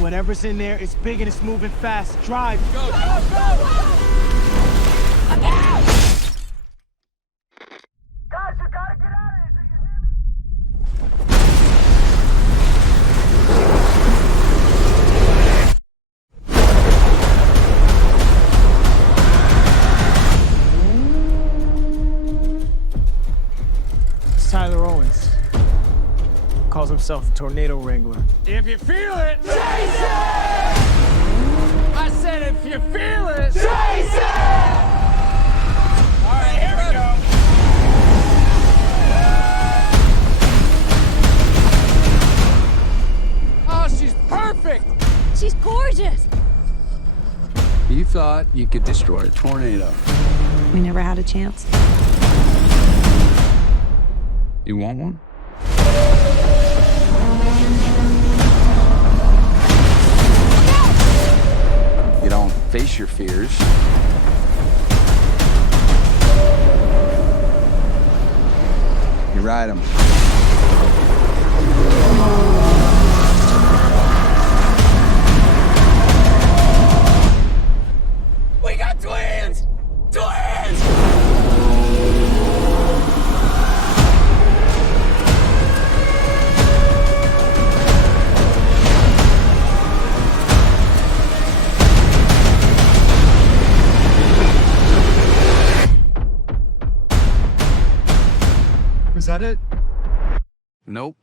Whatever's in there, it's big and it's moving fast. Drive. Go, go, go! Look out! Guys, you gotta get out of here. Do you hear me? It's Tyler Owens. Calls himself a tornado wrangler. If you feel it, chase it! I said if you feel it, chase it! All right, here we go. Oh, she's perfect! She's gorgeous. You thought you could destroy a tornado. We never had a chance. You want one? You don't face your fears. You ride them. We got twins! Twins! Was that it? Nope.